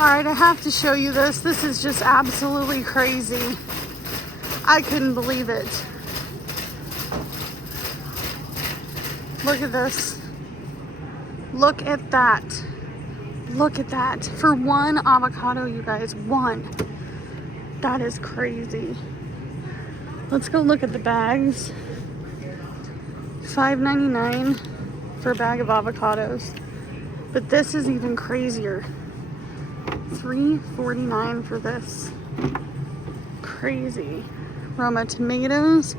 All right, I have to show you this. This is just absolutely crazy. I couldn't believe it. Look at this. Look at that. Look at that. For one avocado, you guys, one. That is crazy. Let's go look at the bags. $5.99 for a bag of avocados. But this is even crazier. $3.49 for this. Crazy. Roma tomatoes.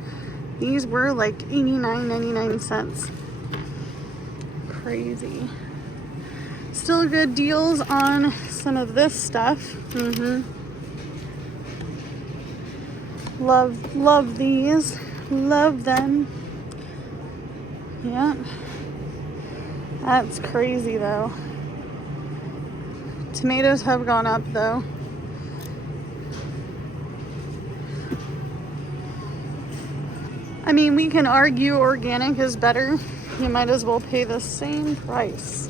These were like 89.99 cents. Crazy. Still good deals on some of this stuff. Love these. Love them. Yep. That's crazy though. Tomatoes have gone up though. I mean, we can argue organic is better. You might as well pay the same price.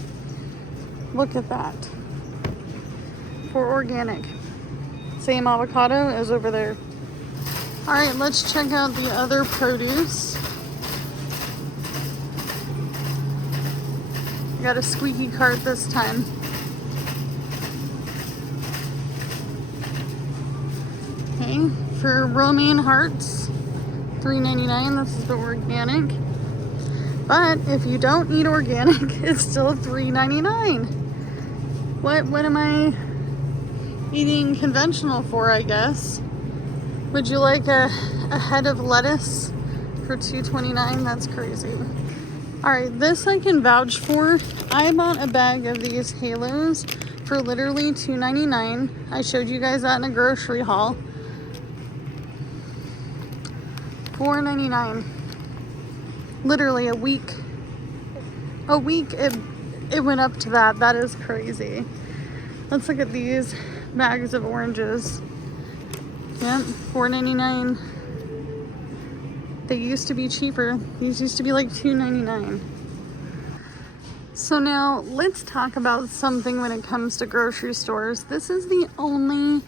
Look at that. For organic. Same avocado as over there. All right, let's check out the other produce. Got a squeaky cart this time. Okay, for romaine hearts, $3.99. This is the organic. But if you don't eat organic, it's still $3.99. What am I eating conventional for, I guess? Would you like a head of lettuce for $2.29? That's crazy. All right, this I can vouch for. I bought a bag of these halos for literally $2.99. I showed you guys that in a grocery haul. $4.99. Literally a week it went up to that. That is crazy. Let's look at these bags of oranges. Yep, $4.99. They used to be cheaper. These used to be like $2.99. So now let's talk about something when it comes to grocery stores. This is the only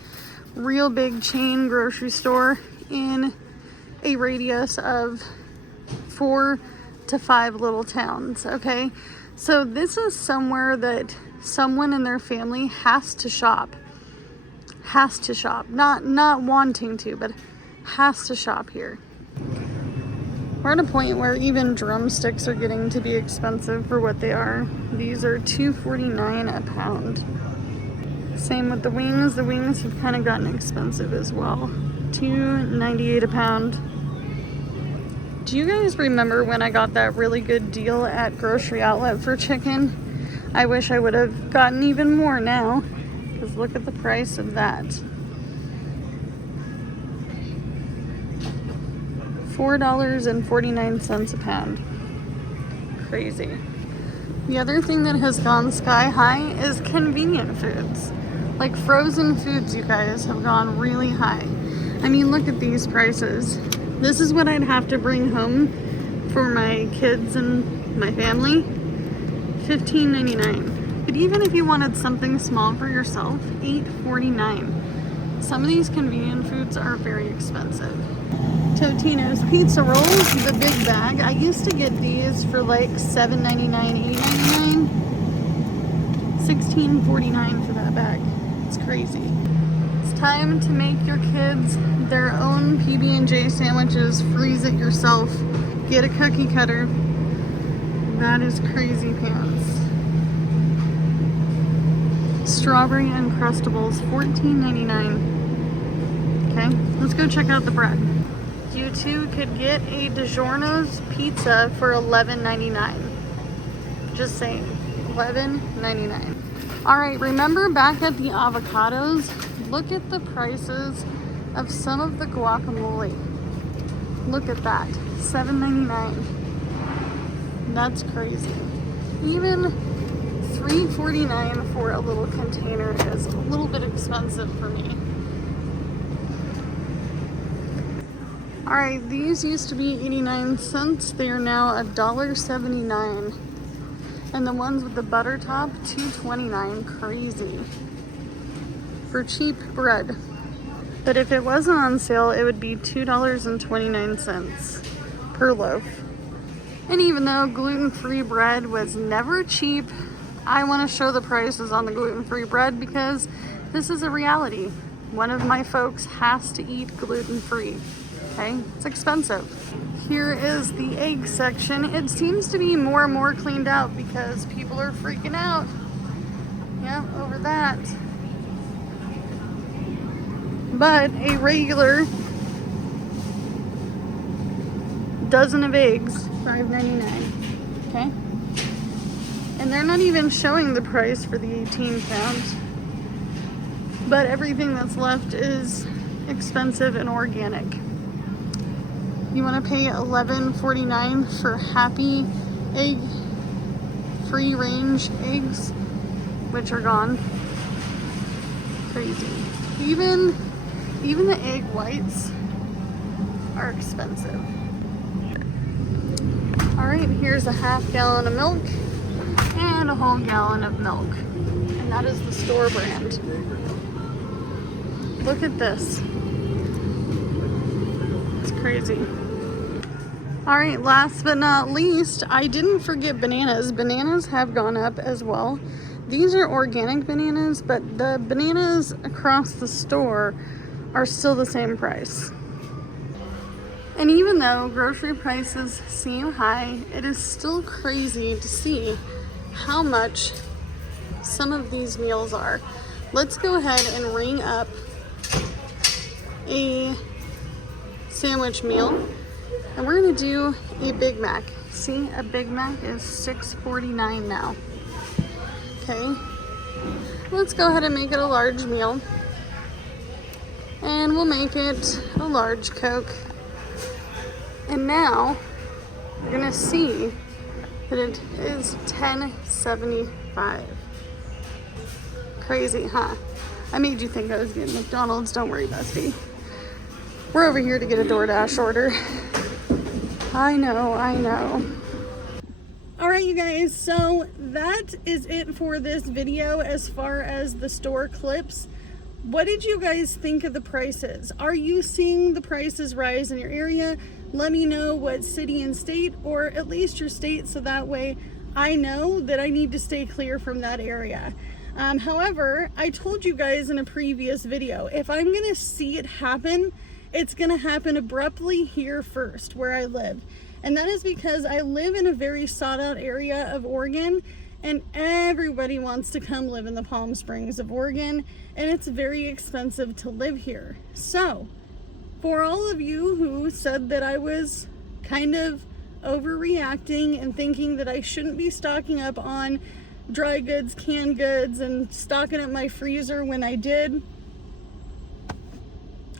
real big chain grocery store in a radius of 4 to 5 little towns, okay? So this is somewhere that someone in their family has to shop. Has to shop. Not wanting to, but has to shop here. We're at a point where even drumsticks are getting to be expensive for what they are. These are $2.49 a pound. Same with the wings. The wings have kind of gotten expensive as well. $2.98 a pound. Do you guys remember when I got that really good deal at Grocery Outlet for chicken? I wish I would have gotten even more now, because look at the price of that. $4.49 a pound. Crazy. The other thing that has gone sky high is convenient foods. Like frozen foods, you guys, have gone really high. I mean, look at these prices. This is what I'd have to bring home for my kids and my family. $15.99. But even if you wanted something small for yourself, $8.49. Some of these convenient foods are very expensive. Totino's pizza rolls, the big bag. I used to get these for like $7.99, $8.99. $16.49 for that bag. It's crazy. It's time to make your kids their own PB&J sandwiches. Freeze it yourself. Get a cookie cutter. That is crazy pants. Strawberry Uncrustables, $14.99. Okay, let's go check out the bread. You too could get a DiGiorno's pizza for $11.99. Just saying, $11.99. All right, remember back at the avocados? Look at the prices of some of the guacamole. Look at that, $7.99. That's crazy. Even $3.49 for a little container is a little bit expensive for me. All right, these used to be 89 cents. They are now $1.79. And the ones with the butter top, $2.29. Crazy. for cheap bread. But if it wasn't on sale, it would be $2.29 per loaf. And even though gluten-free bread was never cheap, I want to show the prices on the gluten-free bread because this is a reality. One of my folks has to eat gluten-free, okay? It's expensive. Here is the egg section. It seems to be more and more cleaned out because people are freaking out, yeah, over that. But a regular dozen of eggs, $5.99, okay? And they're not even showing the price for the 18 pounds. But everything that's left is expensive and organic. You want to pay $11.49 for happy egg, free range eggs, which are gone. Crazy. Even the egg whites are expensive. All right, here's a half gallon of milk and a whole gallon of milk. And that is the store brand. Look at this. It's crazy. All right, last but not least, I didn't forget bananas. Bananas have gone up as well. These are organic bananas, but the bananas across the store are still the same price. And even though grocery prices seem high, it is still crazy to see how much some of these meals are. Let's go ahead and ring up a sandwich meal, and we're gonna do a Big Mac. See, a Big Mac is $6.49 now. Okay, let's go ahead and make it a large meal, and we'll make it a large Coke. And now you're gonna see that it is $10.75. Crazy, huh? I made you think I was getting McDonald's. Don't worry, bestie. We're over here to get a DoorDash order. I know. All right, you guys, so that is it for this video as far as the store clips. What did you guys think of the prices? Are you seeing the prices rise in your area? Let me know what city and state, or at least your state, so that way I know that I need to stay clear from that area. However, I told you guys in a previous video, if I'm gonna see it happen, it's gonna happen abruptly here first, where I live. And that is because I live in a very sought out area of Oregon, and everybody wants to come live in the Palm Springs of Oregon, and it's very expensive to live here. So, for all of you who said that I was kind of overreacting and thinking that I shouldn't be stocking up on dry goods, canned goods, and stocking up my freezer when I did,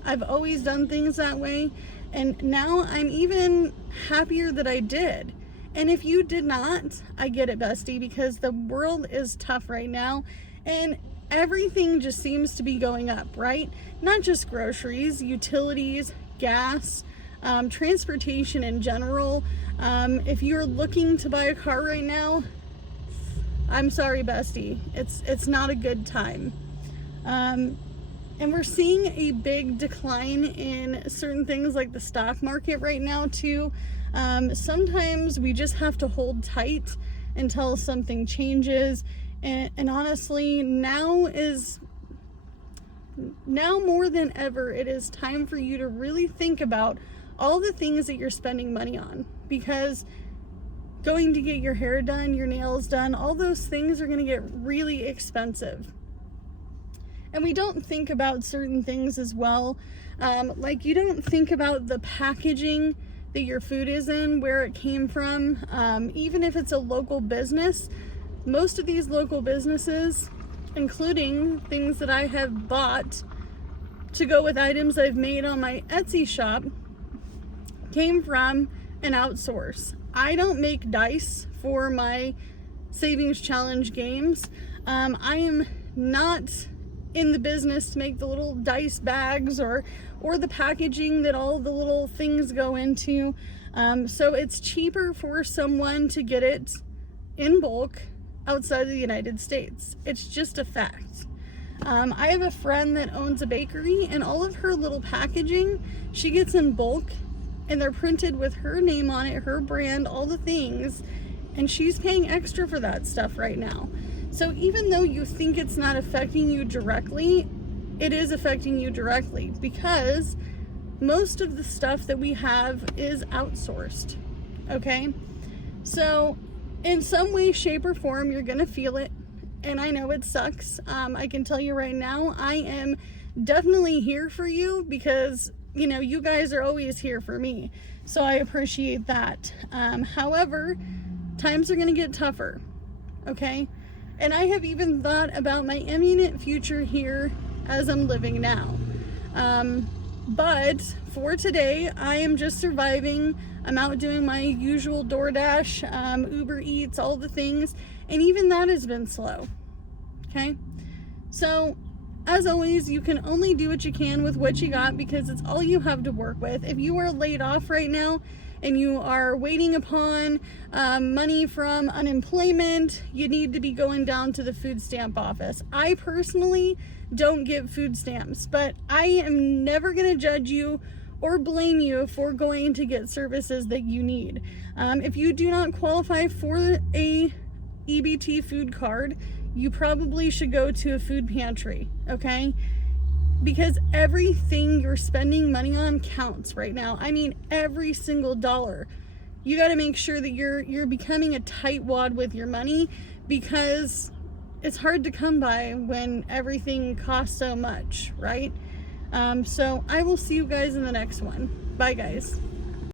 I've always done things that way, and now I'm even happier that I did. And if you did not, I get it, bestie, because the world is tough right now, and everything just seems to be going up, right? Not just groceries, utilities, gas, transportation in general. If you're looking to buy a car right now, I'm sorry, bestie, it's not a good time. And we're seeing a big decline in certain things like the stock market right now too. Sometimes we just have to hold tight until something changes. And honestly, now more than ever, it is time for you to really think about all the things that you're spending money on, because going to get your hair done, your nails done, all those things are going to get really expensive. And we don't think about certain things as well. Like, you don't think about the packaging that your food is in, where it came from. Even if it's a local business, most of these local businesses, including things that I have bought to go with items I've made on my Etsy shop, came from an outsource. I don't make dice for my Savings Challenge games. I am not in the business to make the little dice bags or the packaging that all the little things go into. So it's cheaper for someone to get it in bulk outside of the United States. It's just a fact. I have a friend that owns a bakery, and all of her little packaging, she gets in bulk, and they're printed with her name on it, her brand, all the things, and she's paying extra for that stuff right now. So even though you think it's not affecting you directly, it is affecting you directly, because most of the stuff that we have is outsourced, okay? So in some way, shape, or form, you're gonna feel it, and I know it sucks. I can tell you right now, I am definitely here for you, because you know, you guys are always here for me, so I appreciate that. However, times are gonna get tougher, okay? And I have even thought about my imminent future here as I'm living now. But for today, I am just surviving. I'm out doing my usual DoorDash, Uber Eats, all the things, and even that has been slow, okay? So, as always, you can only do what you can with what you got, because it's all you have to work with. If you are laid off right now and you are waiting upon money from unemployment, you need to be going down to the food stamp office. I personally don't give food stamps, but I am never going to judge you or blame you for going to get services that you need. If you do not qualify for a EBT food card, you probably should go to a food pantry, okay? Because everything you're spending money on counts right now. I mean, every single dollar. You got to make sure that you're becoming a tightwad with your money, because it's hard to come by when everything costs so much, right? So I will see you guys in the next one. Bye, guys.